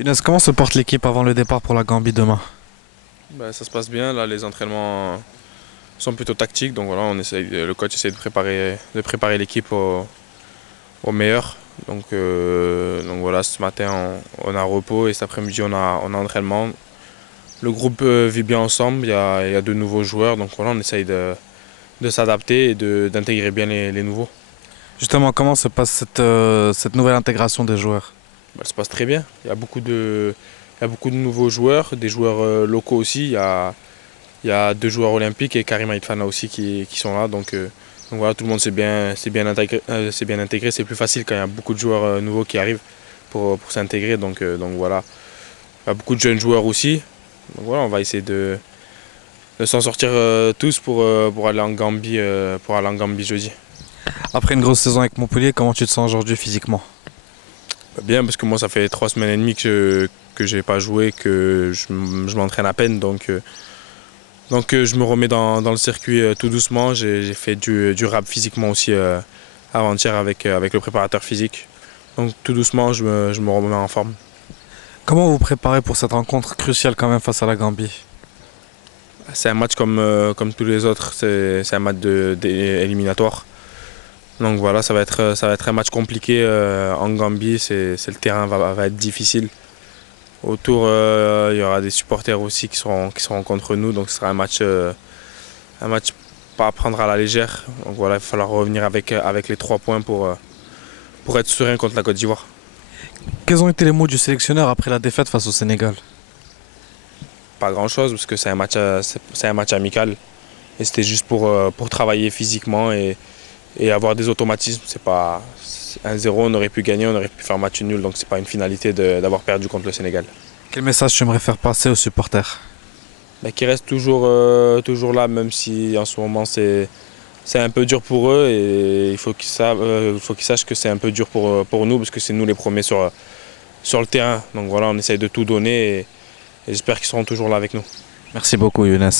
Younes, comment se porte l'équipe avant le départ pour la Gambie demain? Ben, ça se passe bien, là les entraînements sont plutôt tactiques, donc voilà, le coach essaie de préparer l'équipe au meilleur. Donc voilà, ce matin on a repos et cet après-midi on a entraînement. Le groupe vit bien ensemble, il y a de nouveaux joueurs, donc voilà, on essaye de s'adapter et d'intégrer bien les nouveaux. Justement, comment se passe cette nouvelle intégration des joueurs? Ben, ça se passe très bien, il y a beaucoup de nouveaux joueurs, des joueurs locaux aussi. Il y a deux joueurs olympiques et Karim Aïtfana aussi qui sont là. Donc voilà, tout le monde s'est bien intégré. C'est plus facile quand il y a beaucoup de joueurs nouveaux qui arrivent pour s'intégrer. Donc voilà, il y a beaucoup de jeunes joueurs aussi. Donc voilà, on va essayer de s'en sortir tous pour aller en Gambie, jeudi. Après une grosse saison avec Montpellier, comment tu te sens aujourd'hui physiquement? Bien, parce que moi ça fait 3 semaines et demie que j'ai pas joué, que je m'entraîne à peine. Donc je me remets dans le circuit tout doucement. J'ai fait du rap physiquement aussi avant-hier avec le préparateur physique. Donc tout doucement, je me remets en forme. Comment vous vous préparez pour cette rencontre cruciale quand même face à la Gambie? C'est un match comme tous les autres, c'est un match éliminatoire. Donc voilà, ça va être un match compliqué en Gambie. Le terrain va être difficile. Autour, il y aura des supporters aussi qui seront contre nous. Donc ce sera un match pas à prendre à la légère. Donc voilà, il va falloir revenir avec les 3 points pour être serein contre la Côte d'Ivoire. Quels ont été les mots du sélectionneur après la défaite face au Sénégal? Pas grand-chose parce que c'est un match amical et c'était juste pour travailler physiquement et avoir des automatismes. C'est pas 1-0, on aurait pu gagner, on aurait pu faire match nul, donc c'est pas une finalité d'avoir perdu contre le Sénégal. Quel message tu aimerais faire passer aux supporters? Mais qui reste toujours là, même si en ce moment c'est un peu dur pour eux et il faut qu'ils sachent que c'est un peu dur pour nous parce que c'est nous les premiers sur le terrain. Donc voilà, on essaye de tout donner et j'espère qu'ils seront toujours là avec nous. Merci beaucoup, Younes.